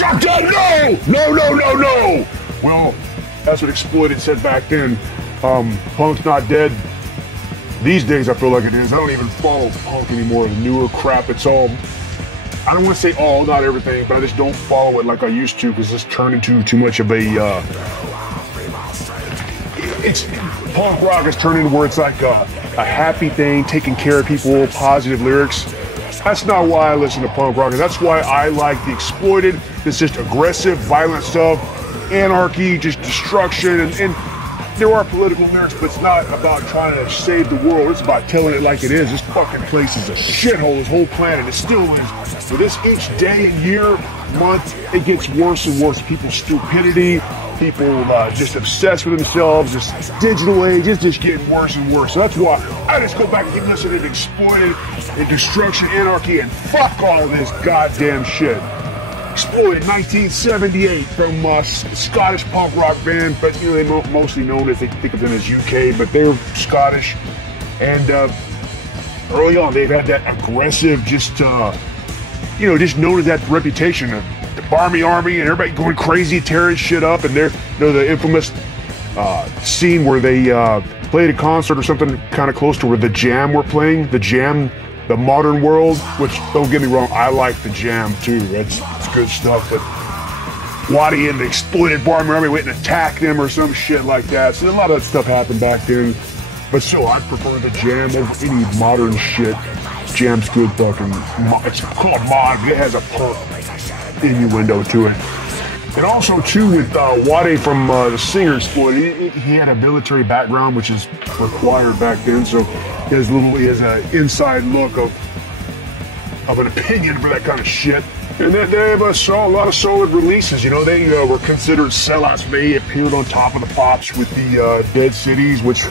Punk's not dead! No! No, no, no, no! Well, that's what Exploited said back then. Punk's not dead. These days I feel like it is. I don't even follow Punk anymore. The newer crap, it's all... I don't want to say all, not everything, but I just don't follow it like I used to because it's turned into too much of a... Punk rock has turned into where it's like a happy thing, taking care of people, positive lyrics. That's not why I listen to punk rock. That's why I like the Exploited. It's just aggressive, violent stuff, anarchy, just destruction, and there are political lyrics, but it's not about trying to save the world. It's about telling it like it is. This fucking place is a shithole, this whole planet. It still is. So this each day, year, month, it gets worse and worse. People's stupidity, people just obsessed with themselves, this digital age is just getting worse and worse. So that's why I just go back and keep listening to Exploited and Destruction, Anarchy, and fuck all of this goddamn shit. Exploited, 1978, from Scottish punk rock band, but you know they're mostly known as, they think of them as UK, but they're Scottish. And early on, they've had that aggressive, just just known as that reputation of the Barmy Army and everybody going crazy, tearing shit up. And they're, the infamous scene where they played a concert or something kind of close to where the Jam were playing. The Jam, the Modern World, which, don't get me wrong, I like the Jam too. It's good stuff, but Waddy and the Exploited Barmy Army went and attacked them or some shit like that. So a lot of that stuff happened back then. But still, I prefer the Jam over any modern shit. Jam's good fucking, it's called mod, but it has a punk innuendo to it. And also too with Waddy from the singer Exploited, he had a military background, which is required back then, so he has an inside look of an opinion for that kind of shit. And then they have a lot of solid releases. You know, they were considered sellouts. They appeared on Top of the Pops with the Dead Cities, which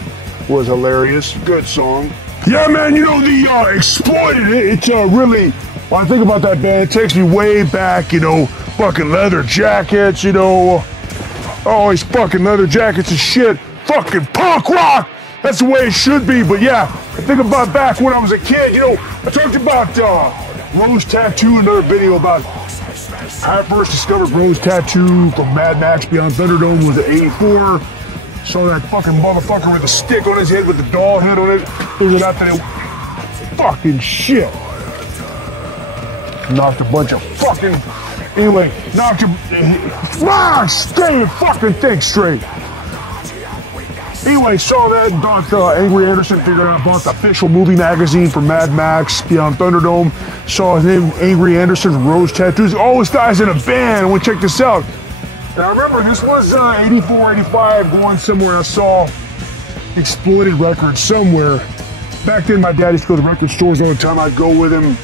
was hilarious. Good song. Yeah, man, you know, the Exploited, it's really, when I think about that band, it takes me way back, you know, fucking leather jackets, you know, always fucking leather jackets and shit. Fucking punk rock! That's the way it should be, but yeah, I think about back when I was a kid, you know, I talked about Rose Tattoo, another video about how I first discovered Rose Tattoo from Mad Max Beyond Thunderdome was at 84. Saw that fucking motherfucker with a stick on his head with the doll head on it. Figured out that it fucking shit. Knocked a bunch of fucking, anyway, stay and fucking think straight. Anyway, saw that, got Angry Anderson, figured out, bought the official movie magazine for Mad Max Beyond Thunderdome. Saw his name, Angry Anderson, Rose Tattoos. All this guy's in a band. I want to check this out. And I remember this was 84, 85, going somewhere. I saw Exploited records somewhere. Back then, my dad used to go to record stores all the time. I'd go with him.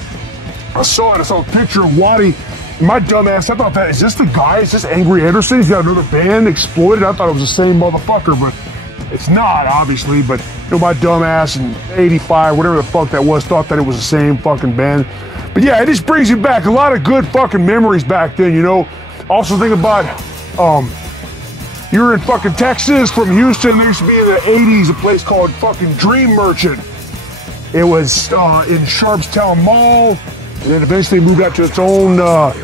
I saw it. I saw a picture of Waddy. My dumbass, I thought, is this the guy? Is this Angry Anderson? He's got another band, Exploited. I thought it was the same motherfucker, but it's not, obviously. But you know, my dumbass in 85, whatever the fuck that was, thought that it was the same fucking band. But yeah, it just brings you back a lot of good fucking memories back then, you know. Also think about, you're in fucking Texas from Houston. There used to be in the 80s a place called fucking Dream Merchant. It was in Sharpstown Mall, and then eventually moved out to its own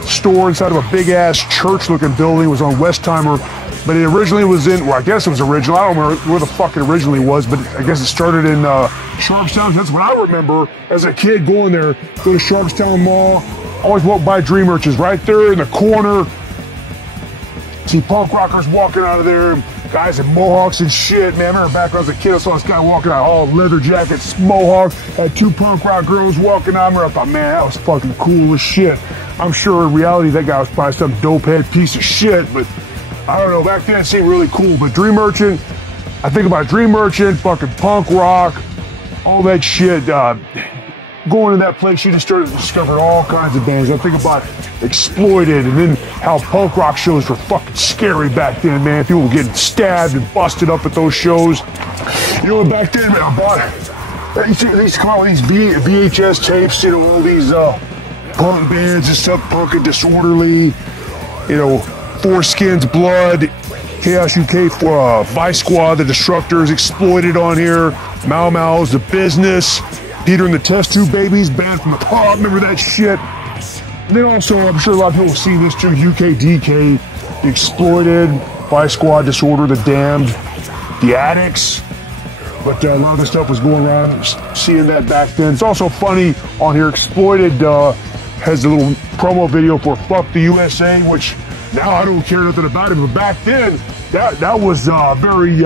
store inside of a big ass church looking building. It was on Westheimer, but it originally was in, well, I guess it was original. I don't remember where the fuck it originally was, but I guess it started in Sharpstown. That's what I remember as a kid going there, go to Sharpstown Mall, always walk by Dream Merchants right there in the corner. See punk rockers walking out of there, guys in mohawks and shit. Man, I remember back when I was a kid, I saw this guy walking out, all leather jackets, mohawk, had two punk rock girls walking out. I thought, man, that was fucking cool as shit. I'm sure in reality that guy was probably some dopehead piece of shit, but I don't know, back then it seemed really cool. But Dream Merchant, I think about Dream Merchant, fucking punk rock, all that shit. Going to that place, you just started to discover all kinds of bands. I think about Exploited, and then how punk rock shows were fucking scary back then, man. People were getting stabbed and busted up at those shows. You know, back then, man, I bought, they used to come out with these VHS tapes, you know, all these punk bands and stuff, Punk and Disorderly, you know, Foreskins, Blood, Chaos UK, Vice Squad, The Destructors, Exploited on here, Mau Mau's, The Business, Peter and the Test Tube Babies, band from the pub, remember that shit? And then also, I'm sure a lot of people have seen this too, UKDK, The Exploited, Vice Squad Disorder, The Damned, The Addicts. But a lot of this stuff was going around, seeing that back then. It's also funny on here, Exploited has a little promo video for Fuck the USA, which now I don't care nothing about it, but back then, that was very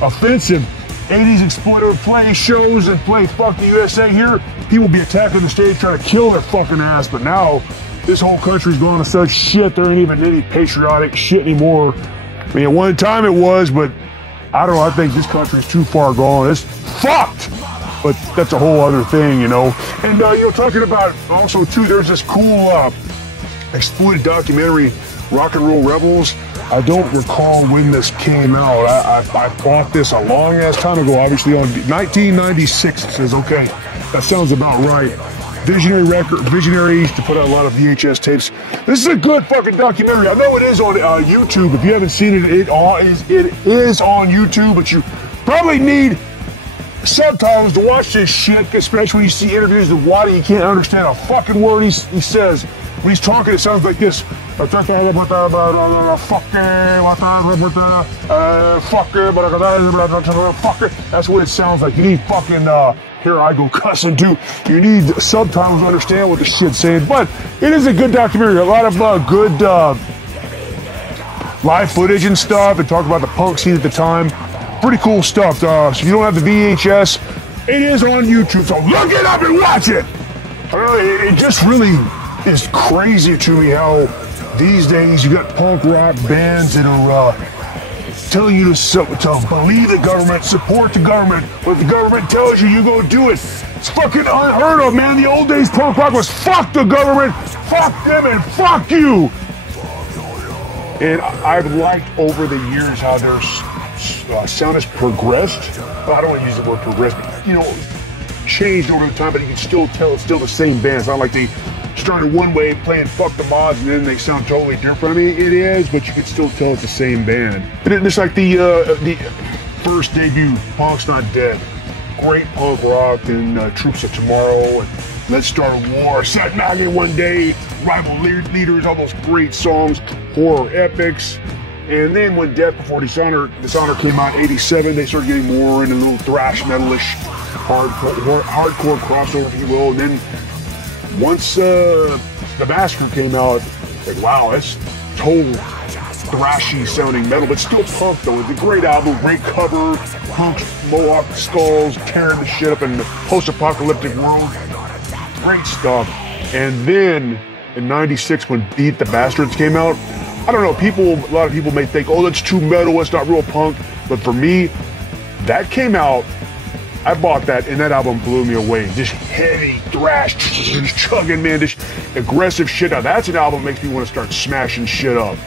offensive. 80s Exploited would play shows and play Fuck the USA here. People would be attacking the stage trying to kill their fucking ass, but now this whole country's gone to such shit, there ain't even any patriotic shit anymore. I mean, at one time it was, but I don't know, I think this country's too far gone. It's fucked! But that's a whole other thing, you know. And, you know, talking about also, too, there's this cool Exploited documentary, Rock and Roll Rebels. I don't recall when this came out. I bought this a long-ass time ago, obviously, on 1996. It says, okay, that sounds about right. Visionary used to put out a lot of VHS tapes. This is a good fucking documentary. I know it is on YouTube. If you haven't seen it, it is on YouTube, but you probably need subtitles to watch this shit, especially when you see interviews with Waddy. You can't understand a fucking word he says. When he's talking, it sounds like this. That's what it sounds like. You need fucking, here I go cussing too. You need subtitles to understand what the shit's saying. But it is a good documentary. A lot of good live footage and stuff, and talk about the punk scene at the time. Pretty cool stuff. So if you don't have the VHS, it is on YouTube. So look it up and watch it. It just really is crazy to me how these days you got punk rock bands that are telling you to believe the government, support the government. What the government tells you, you go do it. It's fucking unheard of, man. The old days punk rock was fuck the government, fuck them, and fuck you. And I've liked over the years how their sound has progressed. Well, I don't want to use the word progressed, but, you know, changed over the time, but you can still tell it's still the same band. It's not like they started one way playing Fuck the Mods and then they sound totally different. I mean, it is, but you can still tell it's the same band. And it's like the first debut, Punk's Not Dead. Great punk rock, and Troops of Tomorrow, and Let's Start a War, Sat Nagging One Day, Rival Leaders, all those great songs, horror epics. And then when Death Before Dishonor came out in '87, they started getting more into a little thrash metalish, hardcore crossover, if you will. And then once The Massacre came out, like, wow, that's total thrashy sounding metal, but still punk though. It's a great album, great cover, punks, mohawk skulls, tearing the shit up in the post-apocalyptic world. Great stuff. And then in '96 when Beat the Bastards came out, I don't know, a lot of people may think, oh, that's too metal, it's not real punk. But for me, that came out, I bought that, and that album blew me away. Just heavy thrash, just chugging, man, just aggressive shit. Now that's an album that makes me want to start smashing shit up.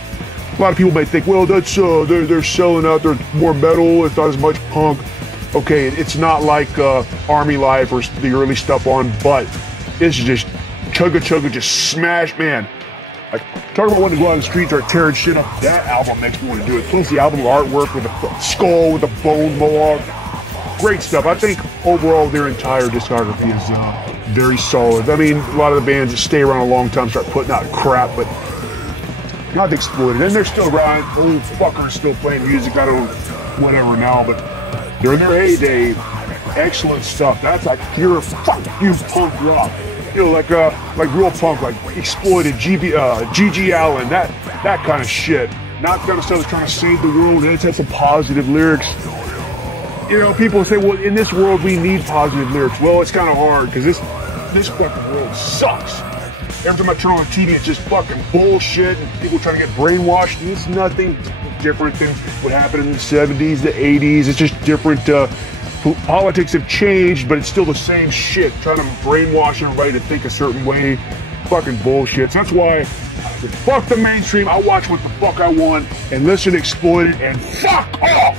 A lot of people may think, well, that's they're selling out, they're more metal, it's not as much punk. Okay, it's not like Army Life or the early stuff on, but it's just chugga, just smash, man. Like, talk about wanting to go out on the street and start tearing shit up. That album makes me want to do it. Plus the album artwork with the skull, with the bone mohawk. Great stuff. I think overall their entire discography is very solid. I mean, a lot of the bands that stay around a long time start putting out crap, but not Exploited. And they're still around. Old fuckers still playing music. I don't, whatever now, but they're in their heyday. Excellent stuff. That's like pure fuck you punk rock. You know, like real punk, like Exploited, G.G. Allen, that kind of shit. Not kind of stuff that's trying to save the world. It has some positive lyrics. You know, people say, well, in this world we need positive lyrics. Well, it's kind of hard because this fucking world sucks. Every time I turn on the TV, it's just fucking bullshit and people trying to get brainwashed. And it's nothing different than what happened in the 70s, the 80s. It's just different. Politics have changed, but it's still the same shit. Trying to brainwash everybody to think a certain way. Fucking bullshit. So that's why I said, fuck the mainstream. I watch what the fuck I want and listen to Exploited and fuck off.